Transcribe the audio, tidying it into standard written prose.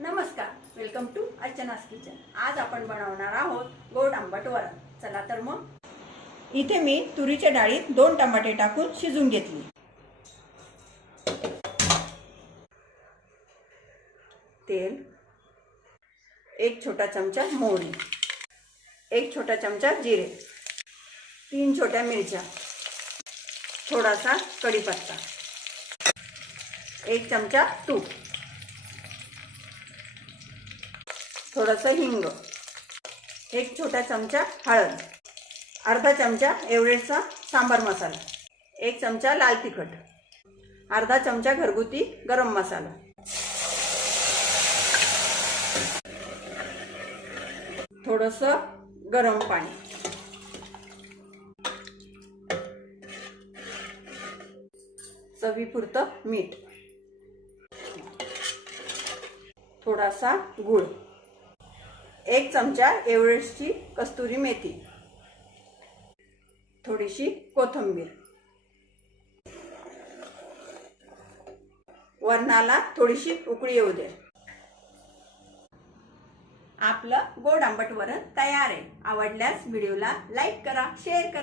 नमस्कार, welcome to अर्चनास kitchen. आज आपण बनवणार आहोत गोड आंबट वरण। चला तर मग इथे मी तुरीच्या डाळीत 2 टमाटे टाकून शिजवून घेतली। तेल, 1 छोटा चमचा मोहरी, 1 छोटा चमचा जिरे, 3 छोट्या मिरच्या, थोडासा कढीपत्ता, 1 चमचा तूप, थोडंसं हिंग, 1 छोटा चमचा हळद, अर्धा चमचा एव्हरेस्टचा सांबार मसाला, 1 चमचा लाल तिखट, अर्धा चमचा घरगुती गरम मसाला, थोडंसं गरम पाणी, चवीपुरतं मीठ, थोडासा गूळ, 1 चमचा एव्हरेस्टची कस्तुरी मेथी, थोडीशी कोथिंबीर। वरणाला थोडीशी उकळी येऊ दे। आपलं गोड आंबट वरण तयार आहे। आवडल्यास व्हिडिओला लाईक करा, शेअर करा।